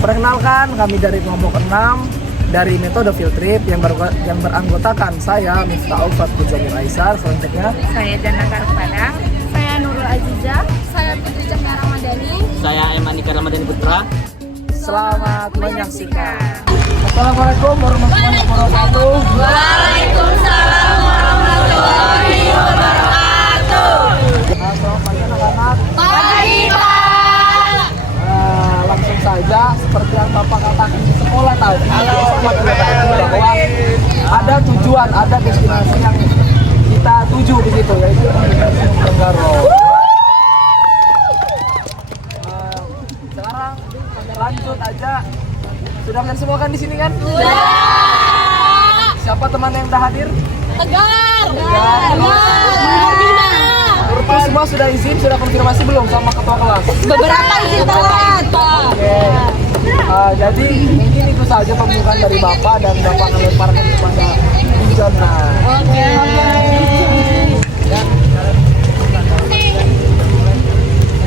Perkenalkan, kami dari kelompok 6 dari metode field trip yang beranggotakan saya Miftah Aufat Jamil Aisar, selanjutnya Saya Jana Padang. Saya Nurul Aziza. Saya Putri Cahya Ramadhani. Saya Emanika Ramadhani Putra. selamat menyaksikan. Assalamualaikum warahmatullahi wabarakatuh. Waalaikumsalam warahmatullahi wabarakatuh. Selamat pagi anak-anak. Pagi, Pak. Langsung saja seperti yang Bapak katakan di sekolah tadi, bahwa ada tujuan, ada destinasi yang kita tuju di situ, yaitu Tenggaro. Sekarang kita lanjut aja. Sudah kan semua kan di sini kan? Siapa teman yang udah hadir? Tegar. Itu semua sudah izin, sudah konfirmasi belum sama ketua kelas? Beberapa izin telat, Pak. Oke. Jadi mungkin itu saja pembukaan dari Bapak dan Bapak melemparkan kepada Jona. Oke.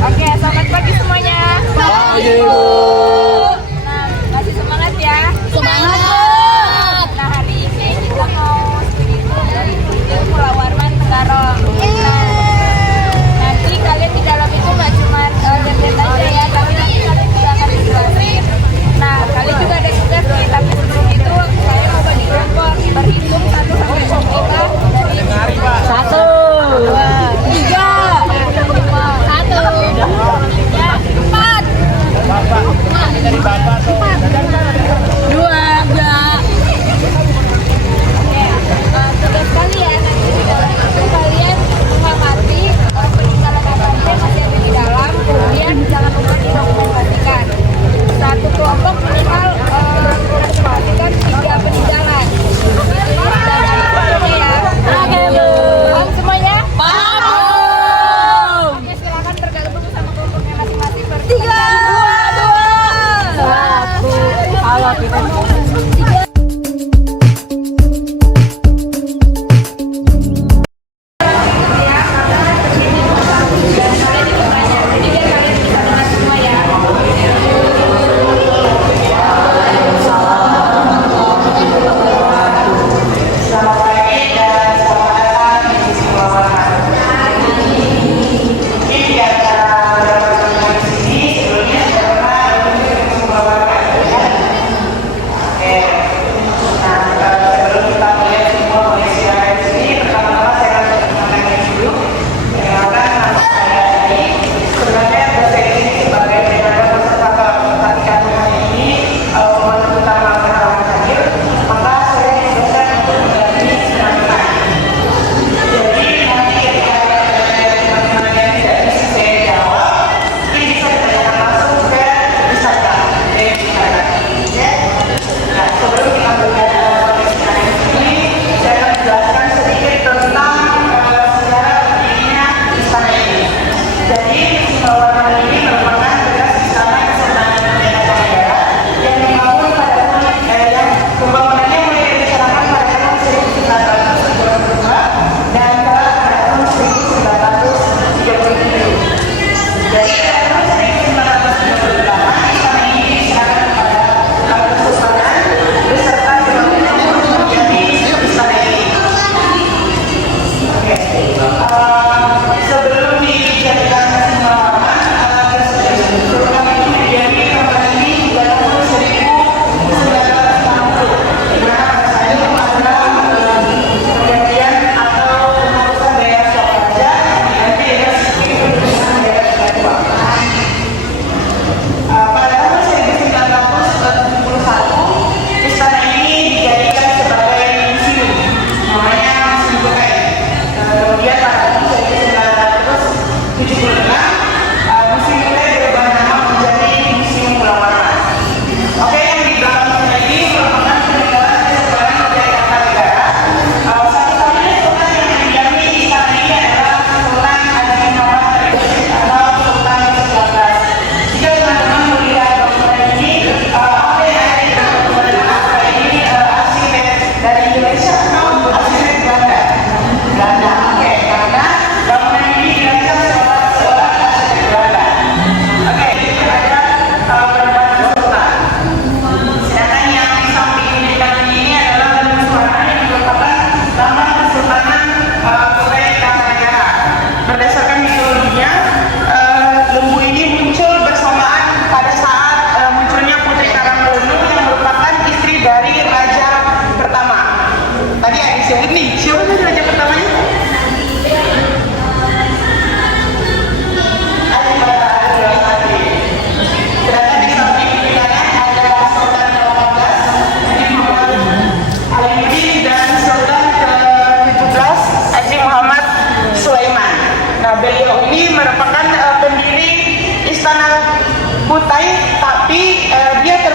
Oke, selamat pagi semuanya. Pagi, Bu. Nah, masih semangat ya. Semangat. Nah, hari ini kita mau studi tour dari Pulau Warman Tenggarong. Nah, nanti kalian di dalam itu nggak cuma lihat-lihat aja ya, tapi nanti kalian juga akan dijelasin. Nah, kalian juga ada tugas nih, tapi sebelum itu kalian mau bagi kelompok, berhitung 1 sampai 5 dari 1, 2, 3, 4, 5, 1, 2, 3,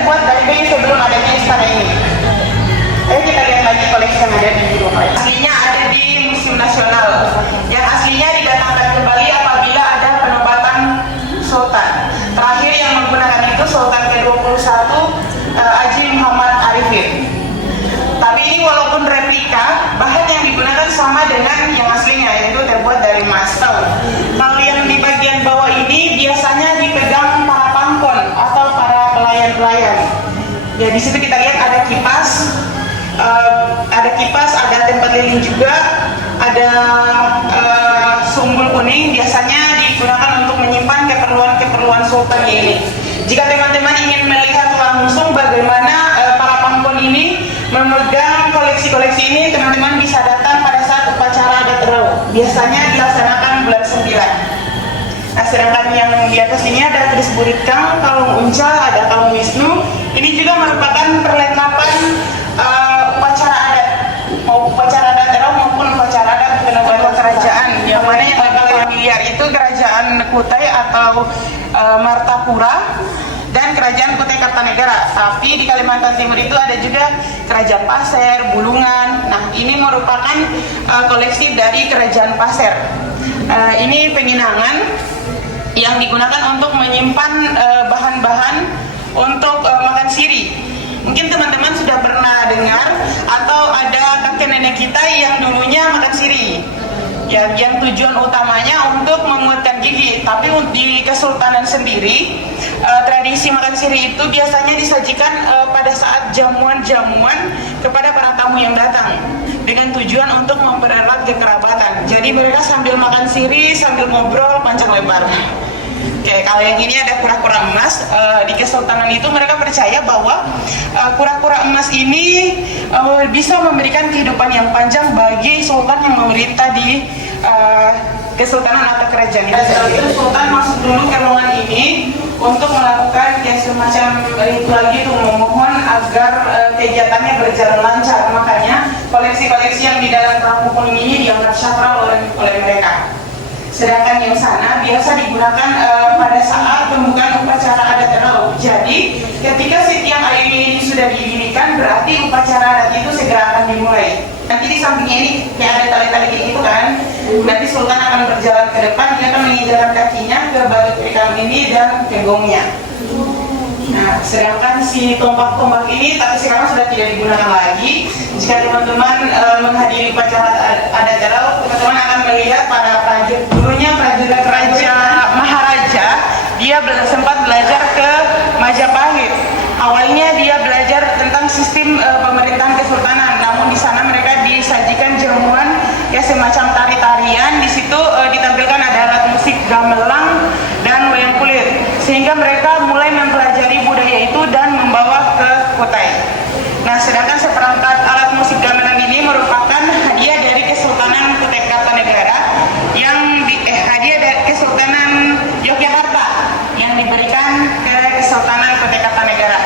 terbuat dari kayu sebelum adanya istana ini. Ayo kita lihat lagi koleksi yang ada di rumah. Aslinya ada di Museum Nasional. Yang aslinya didatangkan kembali apabila ada penobatan Sultan. Terakhir yang menggunakan itu Sultan ke-21 Haji Muhammad Arifin. Tapi ini walaupun replika, bahan yang digunakan sama dengan yang aslinya, yaitu terbuat dari emas. Kalau yang di bagian bawah ini biasanya dipegang para pangkon atau para pelayan-pelayan. Ya di situ kita lihat ada kipas, ada tempat lilin juga, ada sumbul kuning. Biasanya digunakan untuk menyimpan keperluan sultan ini. Jika teman-teman ingin melihat langsung bagaimana para pangkon ini memegang koleksi-koleksi ini, teman-teman bisa datang pada saat upacara adat Erau. Biasanya dilaksanakan bulan 9. Nah, sedangkan yang di atas ini ada keris buritang, kalung uncal, ada kalung Wisnu. Ini juga merupakan perlengkapan upacara adat, mau upacara adat Erau maupun upacara adat penobatan kerajaan. Yang mana yang agak familiar itu kerajaan Kutai atau Martapura dan kerajaan Kutai Kartanegara. Tapi di Kalimantan Timur itu ada juga kerajaan Pasir, Bulungan. Nah, ini merupakan koleksi dari kerajaan Pasir. Ini penginangan yang digunakan untuk menyimpan bahan-bahan untuk makan siri. Mungkin teman-teman sudah pernah dengar atau ada kakek nenek kita yang dulunya makan siri. Yang tujuan utamanya untuk menguatkan gigi. Tapi di Kesultanan sendiri, tradisi makan siri itu biasanya disajikan pada saat jamuan-jamuan kepada para tamu yang datang dengan tujuan untuk mempererat kekerabatan. Jadi mereka sambil makan siri, sambil ngobrol panjang lebar. Oke, kalau yang ini ada kura-kura emas. Di Kesultanan itu mereka percaya bahwa kura-kura emas ini bisa memberikan kehidupan yang panjang bagi sultan yang memerintah di Kesultanan atau kerajaan itu. Sultan masuk dulu ke ruangan ini untuk melakukan kayak semacam ritual gitu, memohon agar kegiatannya berjalan lancar. Makanya koleksi-koleksi yang di dalam perahu kuning ini dianggap sakral oleh mereka. Sedangkan yang sana biasa digunakan pada saat pembukaan upacara adat Erau. Jadi ketika si tiang air ini sudah didirikan, berarti upacara adat itu segera akan dimulai. Nanti di sampingnya ini kayak ada tali-tali kayak gitu kan. Nanti Sultan akan berjalan ke depan, dia akan menginjakan kakinya ke batu perikam ini dan ke gongnya. Nah, sedangkan si tombak-tombak ini tapi sekarang sudah tidak digunakan lagi. Jika teman-teman menghadiri upacara adat Erau, teman-teman akan melihat para prajurit, dulunya prajurit Raja Maharaja, dia sempat belajar ke Majapahit. Awalnya dia belajar tentang sistem pemerintahan kesultanan, namun di sana mereka disajikan jamuan ya semacam tari-tarian. Di situ ditampilkan ada alat musik gamelan dan wayang kulit, sehingga mereka mulai mempelajari budaya itu dan membawa ke Kutai. Nah, sedangkan seperangkat alat musik gamelan ini merupakan hadiah dari Kesultanan Kutai Kartanegara yang hadiah dari Kesultanan Yogyakarta yang diberikan ke Kesultanan Kutai Kartanegara.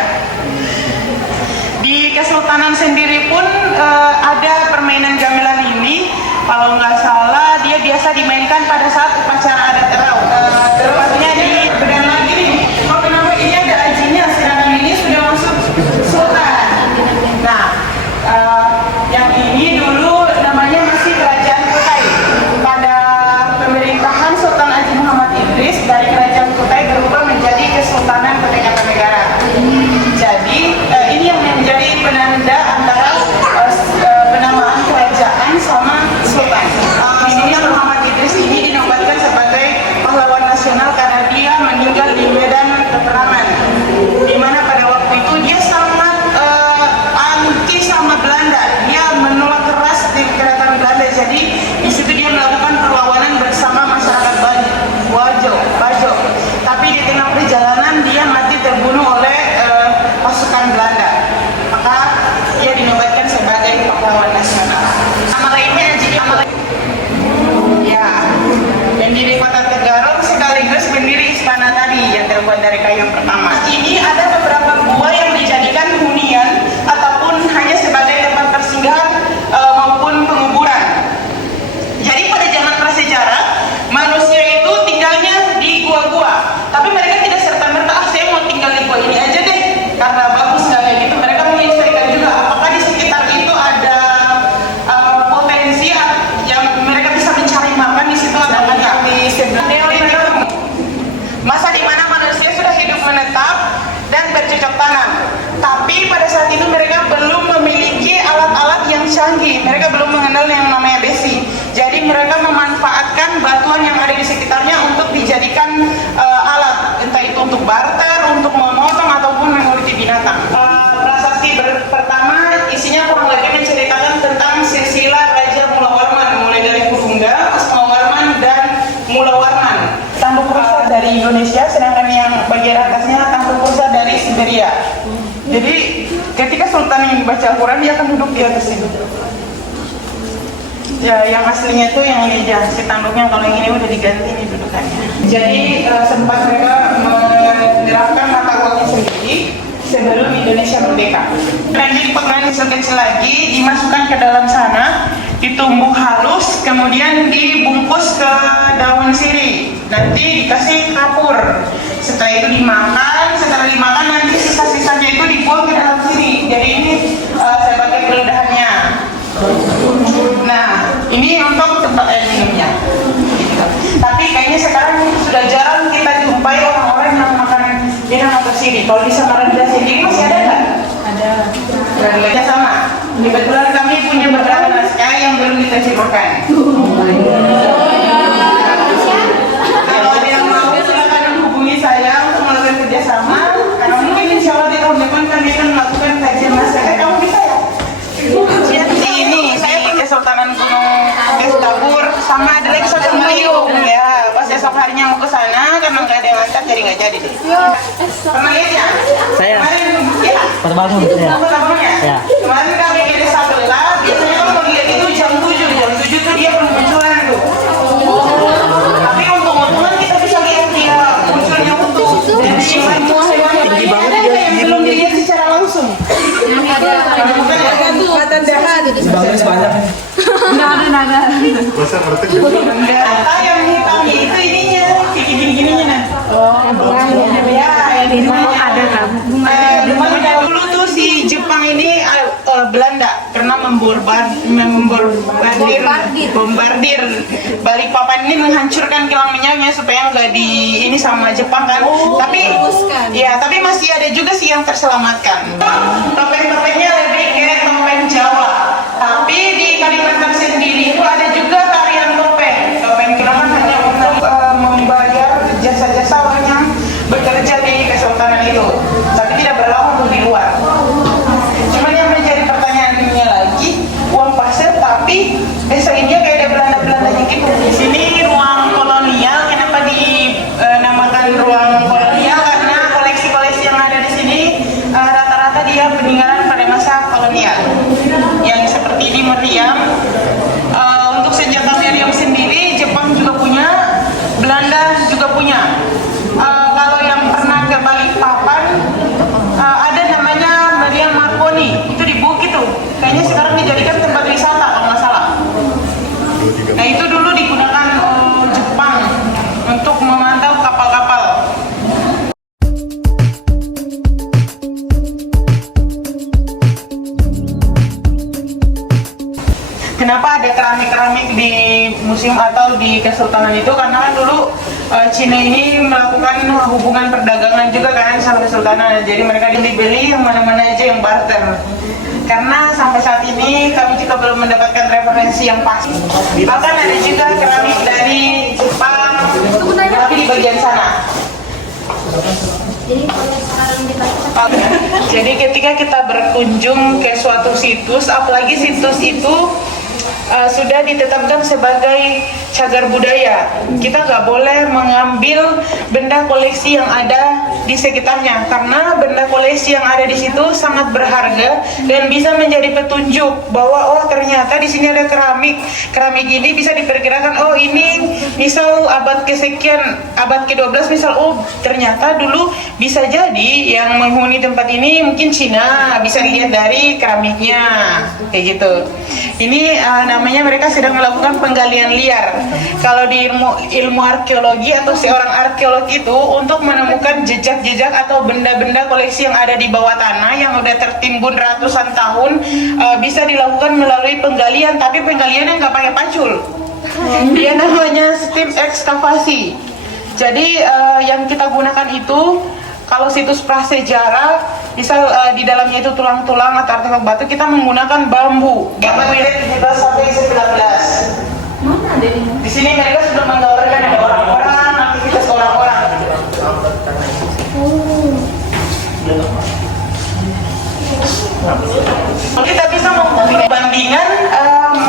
Di Kesultanan sendiri pun ada permainan gamelan ini. Kalau nggak salah dia biasa dimainkan pada saat upacara adat Erau. Tepatnya di Bedan lagi nih. Oh, kenapa ini ada ajinya? Sedangkan ini sudah masuk Sultan. Nah, yang ini dulu namanya masih Kerajaan Kutai. Pada pemerintahan Sultan Haji Muhammad Idris, dari Kerajaan Kutai berubah menjadi Kesultanan Kutai Kartanegara. Jadi ini yang menjadi penanda antara penamaan kerajaan sama sultan. Intinya Muhammad Idris ini dinobatkan sebagai pahlawan nasional karena dia meninggal di medan peperangan, di mana pada waktu itu dia sangat anti sama Belanda. Dia menolak keras di kedatangan Belanda. Jadi di situ dia melakukan perlawanan bersama masyarakat Bajo. Tapi di tengah perjalanan dia mati terbunuh oleh pasukan Belanda. Maka dia dinobatkan sebagai pahlawan nasional. Nama lainnya ya, pendiri Kota Tegarong sekaligus pendiri istana tadi yang terbuat dari kayu yang pertama. Ini ada beberapa gua yang dijadikan hunian ataupun hanya sebagai tempat persinggahan maupun penguburan. Jadi pada zaman prasejarah manusia itu tinggalnya di gua-gua, tapi mereka tidak serta-merta saya mau tinggal di gua ini aja deh, karena Syria. Jadi ketika sultan ingin baca Al-Quran, dia akan duduk di atas ini. Ya, yang aslinya tuh yang ini aja, si tanduknya. Kalau yang ini udah diganti nih dudukannya. Jadi sempat mereka menerapkan mata uangnya sendiri sebelum Indonesia merdeka. Dan jadi potongan kecil-kecil lagi dimasukkan ke dalam sana, ditumbuk halus, kemudian dibungkus ke daun sirih. Nanti dikasih kapur. Setelah itu dimakan, nanti sisa-sisanya itu dibuang ke dalam sini. Jadi ini sebagai peludahannya. Nah, ini untuk tempat air minumnya. Tapi kayaknya sekarang sudah jarang kita jumpai orang-orang yang makan jenang atau sirih. Kalau di Samarinda sendiri masih ada nggak? Ada. Berarti sama. Kebetulan kami punya beberapa naskah yang belum diterjemahkan. Kalau ada yang mau, silakan hubungi saya untuk melakukan kerjasama. Karena mungkin insya Allah di tahun depan kami akan melakukan kajian naskah. Kamu bisa ya? Ini saya di Kesultanan Gunung Tabur sama ada lagi Sultan Meliung ya. Pas esok harinya mau ke sana karena nggak ada yang ngantar jadi nggak jadi deh. Pernah lihat ya? Saya. Kemarin ya. Pertama ya. Ya. Kemarin kami ke Desa Belah, biasanya kalau melihat itu jam 7 tuh dia munculan tuh. Tapi untung-untungan kita bisa lihat dia munculnya utuh. Jadi semua hewan-hewan yang belum dilihat secara langsung. Bagus banyak. Atau yang hitamnya itu ininya, gini-gininya nah. Ya, yang di rumah ada dulu tuh si Jepang ini Belanda pernah bombardir Balikpapan ini, menghancurkan kilang minyaknya supaya nggak di ini sama Jepang kan. Tapi masih ada juga sih yang terselamatkan. Topeng-topengnya lebih kayak topeng Jawa. Tapi di Kalimantan sendiri itu ada juga tarian topeng. Topeng Kiraman hanya untuk membayar jasa-jasa orang yang bekerja di kesultanan itu, tapi tidak berlaku di luar. Cuman yang menjadi pertanyaannya lagi, uang pasir tapi desa India kayak ada Belanda-Belandanya gitu. Di sini ruang kolonial, kenapa dinamakan ruang kolonial? Karena koleksi-koleksi yang ada di sini rata-rata dia peninggalan pada masa kolonial. Yang seperti ini meriam. Untuk senjata meriam sendiri Jepang juga punya, Belanda juga punya. Kalau yang pernah ke Balikpapan ada namanya meriam Marconi, itu di Bukit tuh. Kayaknya sekarang dijadikan tempat wisata kalau nggak salah. Nah itu dulu digunakan Jepang untuk memantau kapal-kapal. Kenapa ada keramik-keramik di museum atau di kesultanan itu? Karena kan dulu Cina ini melakukan hubungan perdagangan juga kan sama kesultanan. Jadi mereka dibeli yang mana-mana aja yang barter. Karena sampai saat ini kami juga belum mendapatkan referensi yang pasti. Bahkan ada juga keramik dari Jepang, tapi di bagian sana. Jadi ketika kita berkunjung ke suatu situs, apalagi situs itu sudah ditetapkan sebagai cagar budaya, kita nggak boleh mengambil benda koleksi yang ada di sekitarnya, karena benda koleksi yang ada di situ sangat berharga dan bisa menjadi petunjuk bahwa oh ternyata di sini ada keramik ini bisa diperkirakan oh ini misal abad kesekian, abad ke-12 misal, oh ternyata dulu bisa jadi yang menghuni tempat ini mungkin Cina, bisa dilihat dari keramiknya kayak gitu. Ini namanya mereka sedang melakukan penggalian liar. Kalau di ilmu arkeologi atau seorang arkeolog itu untuk menemukan jejak-jejak atau benda-benda koleksi yang ada di bawah tanah yang udah tertimbun ratusan tahun, bisa dilakukan melalui penggalian, tapi penggaliannya nggak pakai pacul. Dia namanya steam ekskavasi. Jadi yang kita gunakan itu, kalau situs prasejarah, misal di dalamnya itu tulang-tulang atau artefak batu, kita menggunakan bambu. Bambu ini 17 sampai 19. Mana ada ini? Di sini mereka sudah menggambarkan ada orang-orang, aktivitas orang-orang. Kita bisa membuat bandingan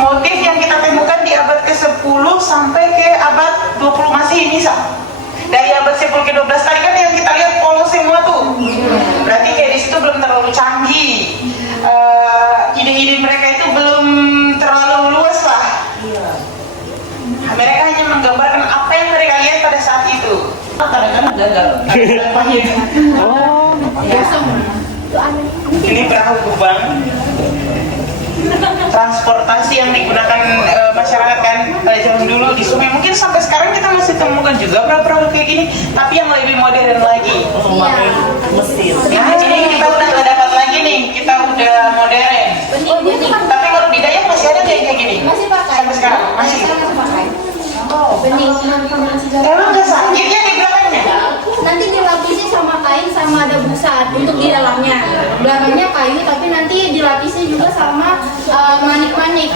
motif yang kita temukan di abad ke-10 sampai ke abad 20 Masehi misal. Dari abad 10 ke 12 tadi kan yang kita lihat polos semua tuh. Berarti belum terlalu canggih, ide-ide mereka itu belum terlalu luas lah. Mereka hanya menggambarkan apa yang mereka lihat pada saat itu. Kadang-kadang gagal, kadang-kadang pahit. Ini perahu kubang, transportasi yang digunakan masyarakat kan pada zaman dulu di sungai. Mungkin sampai sekarang kita masih temukan juga perahu-perahu kayak gini, tapi yang lebih modern lagi. Mesin. Nah, jadi kita udah nggak dapat lagi nih, kita udah modern. Tapi kalau di Dayak masih ada kayak gini. Masih pakai. Sampai sekarang masih. pakai. Bening. Emang nggak sakitnya di belakangnya? Nanti dilapisi sama kain sama ada busa untuk di dalamnya. Belakangnya kayu tapi nanti dilapisi juga sama manik-manik.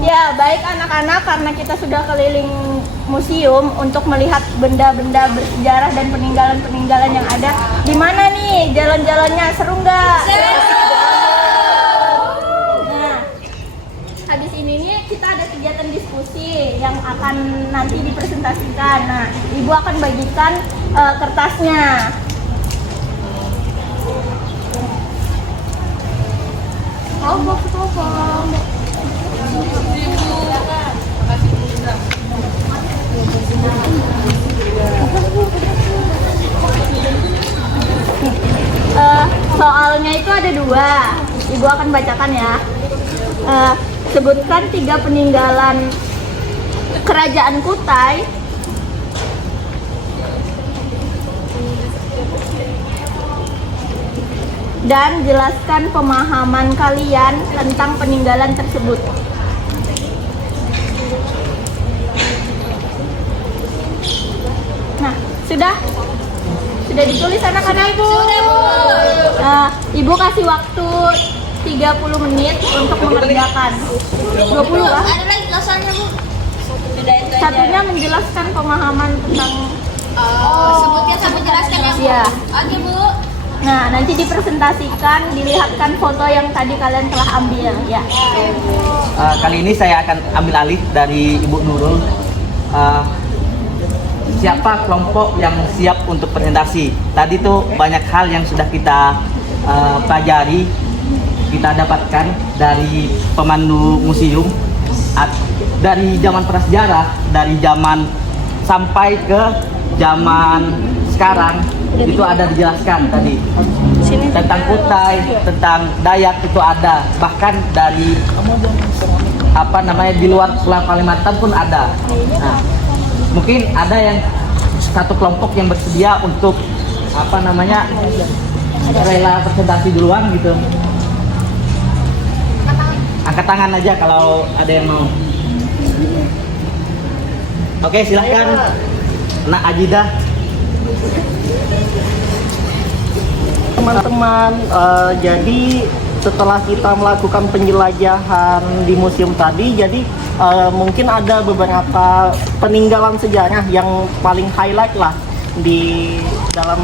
Ya, baik anak-anak, karena kita sudah keliling museum untuk melihat benda-benda bersejarah dan peninggalan-peninggalan yang ada. Di mana nih jalan-jalannya? Seru nggak? Nah, habis ini nih kita ada kegiatan diskusi yang akan nanti dipresentasikan. Nah, Ibu akan bagikan kertasnya. Oh, box telepon. Soalnya itu ada 2. Ibu akan bacakan ya. Sebutkan 3 peninggalan kerajaan Kutai dan jelaskan pemahaman kalian tentang peninggalan tersebut. Nah, sudah ditulis anak-anak Ibu? Sudah, Bu. Ibu kasih waktu 30 menit untuk mengerjakan. 20 lah. Ada lagi tulisannya, Bu. Sudah itu aja. Satunya menjelaskan pemahaman tentang Sebutkan sampai jelaskan ya, Bu. Iya. Oke, Bu. Nah, nanti dipresentasikan, dilihatkan foto yang tadi kalian telah ambil ya. Kali ini saya akan ambil alih dari Ibu Nurul. Siapa kelompok yang siap untuk presentasi? Tadi tuh banyak hal yang sudah kita pelajari, kita dapatkan dari pemandu museum, dari zaman prasejarah, dari zaman sampai ke zaman sekarang. Itu ada dijelaskan tadi tentang Kutai, tentang Dayak itu ada, bahkan dari di luar Pulau Kalimantan pun ada. Nah, mungkin ada yang satu kelompok yang bersedia untuk rela presentasi duluan gitu. Angkat tangan aja kalau ada yang mau. Oke, silahkan Nak Ajidah. Teman-teman, jadi setelah kita melakukan penjelajahan di museum tadi, jadi mungkin ada beberapa peninggalan sejarah yang paling highlight lah di dalam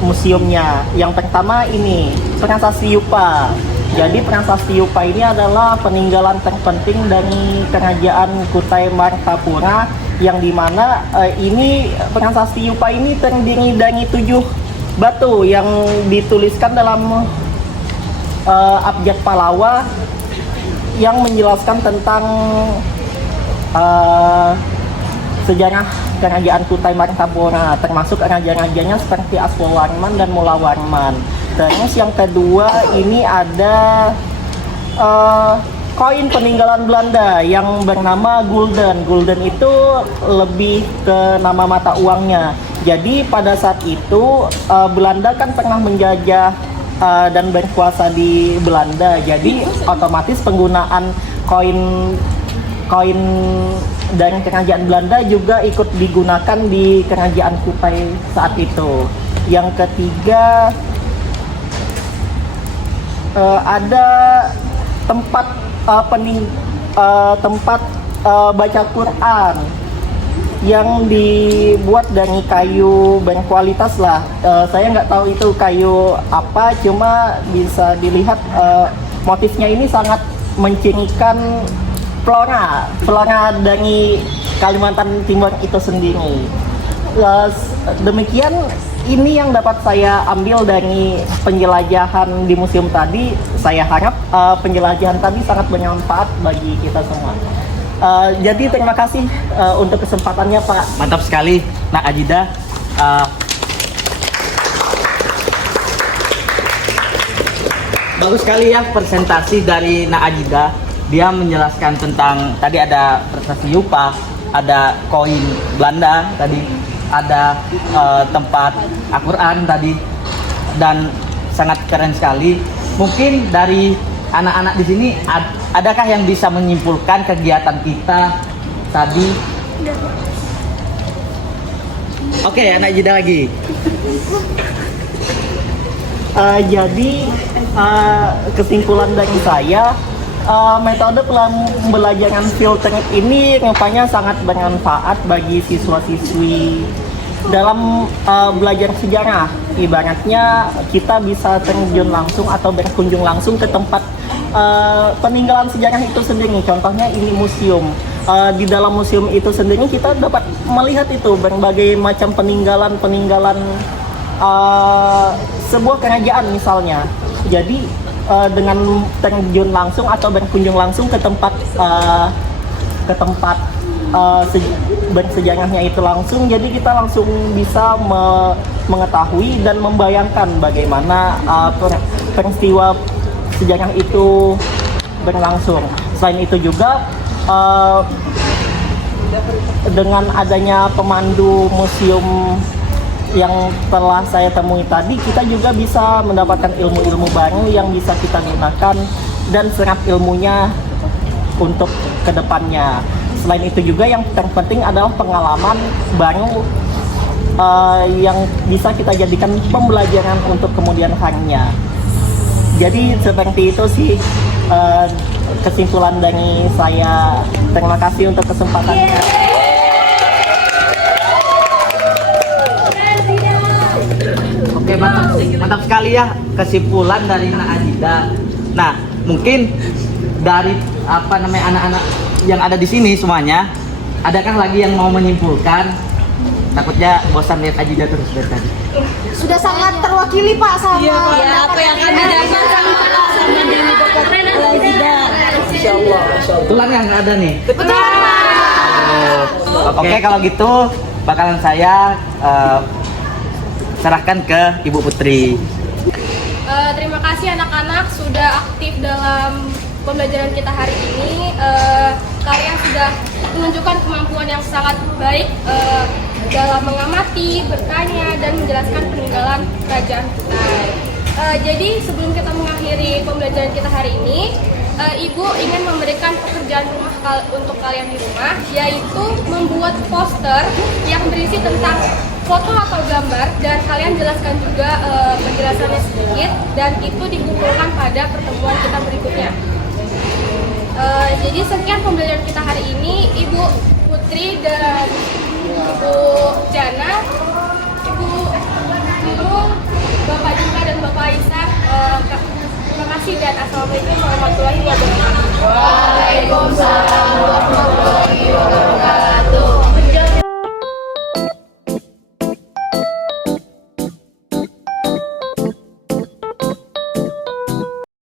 museumnya. Yang pertama ini Prasasti Yupa. Jadi Prasasti Yupa ini adalah peninggalan terpenting dari kerajaan Kutai Martapura, yang dimana ini Prasasti Yupa ini terdiri dari 7 batu yang dituliskan dalam abjad Palawa yang menjelaskan tentang sejarah kerajaan Kutai Martapura, termasuk raja-rajanya seperti Aswawarman dan Mulawarman. Terus yang kedua ini ada koin peninggalan Belanda yang bernama gulden. Gulden itu lebih ke nama mata uangnya. Jadi pada saat itu Belanda kan pernah menjajah dan berkuasa di Belanda. Jadi otomatis penggunaan koin dari kerajaan Belanda juga ikut digunakan di kerajaan Kutai saat itu. Yang ketiga ada tempat baca Quran yang dibuat dari kayu berkualitas lah. Saya nggak tahu itu kayu apa, cuma bisa dilihat motifnya ini sangat mencirikan flora dari Kalimantan Timur itu sendiri. Demikian ini yang dapat saya ambil dari penjelajahan di museum tadi. Saya harap penjelajahan tadi sangat bermanfaat bagi kita semua. Jadi terima kasih untuk kesempatannya, Pak. Mantap sekali, Nak Ajida. Bagus sekali ya presentasi dari Nak Ajida. Dia menjelaskan tentang tadi ada prestasi Yupa, ada koin Belanda tadi, ada tempat Al-Quran tadi, dan sangat keren sekali. Mungkin dari anak-anak di sini adakah yang bisa menyimpulkan kegiatan kita tadi? Oke, anak Jida lagi. Jadi kesimpulan dari saya, metode pembelajaran field trip ini rupanya sangat bermanfaat bagi siswa-siswi dalam belajar sejarah. Ibaratnya kita bisa terjun langsung atau berkunjung langsung ke tempat peninggalan sejarah itu sendiri. Contohnya ini museum. Di dalam museum itu sendiri kita dapat melihat itu berbagai macam peninggalan sebuah kerajaan misalnya. Jadi dengan terjun langsung atau berkunjung langsung ke tempat bersejarahnya itu langsung, jadi kita langsung bisa mengetahui dan membayangkan bagaimana peristiwa sejarah itu berlangsung. Selain itu juga dengan adanya pemandu museum yang telah saya temui tadi, kita juga bisa mendapatkan ilmu-ilmu baru yang bisa kita gunakan dan serap ilmunya untuk kedepannya. Selain itu juga yang terpenting adalah pengalaman baru yang bisa kita jadikan pembelajaran untuk kemudian harinya. Jadi seperti itu sih kesimpulan dari saya. Terima kasih untuk kesempatannya. Oke, mantap sekali ya kesimpulan dari Nak Ajida. Nah, mungkin dari anak-anak yang ada di sini semuanya, adakah lagi yang mau menyimpulkan? Takutnya bosan lihat Ajida terus dari tadi. Sudah sangat terwakili, Pak, sama apa yang kami dapat sama dari Bapak Ajida. Insyaallah. Tulang yang ada nih. Oke, kalau gitu bakalan saya serahkan ke Ibu Putri. Terima kasih anak-anak sudah aktif dalam pembelajaran kita hari ini. Kalian sudah menunjukkan kemampuan yang sangat baik dalam mengamati, bertanya, dan menjelaskan peninggalan kerajaan Kutai. Jadi sebelum kita mengakhiri pembelajaran kita hari ini, Ibu ingin memberikan pekerjaan rumah untuk kalian di rumah, yaitu membuat poster yang berisi tentang foto atau gambar, dan kalian jelaskan juga penjelasannya sedikit, dan itu dikumpulkan pada pertemuan kita berikutnya. Jadi sekian pembelajaran kita hari ini. Ibu Putri dan Ibu Jana, Ibu Nurul, Bapak Jika dan Bapak Aisyah, terima kasih dan assalamualaikum warahmatullahi wabarakatuh. Waalaikumsalam.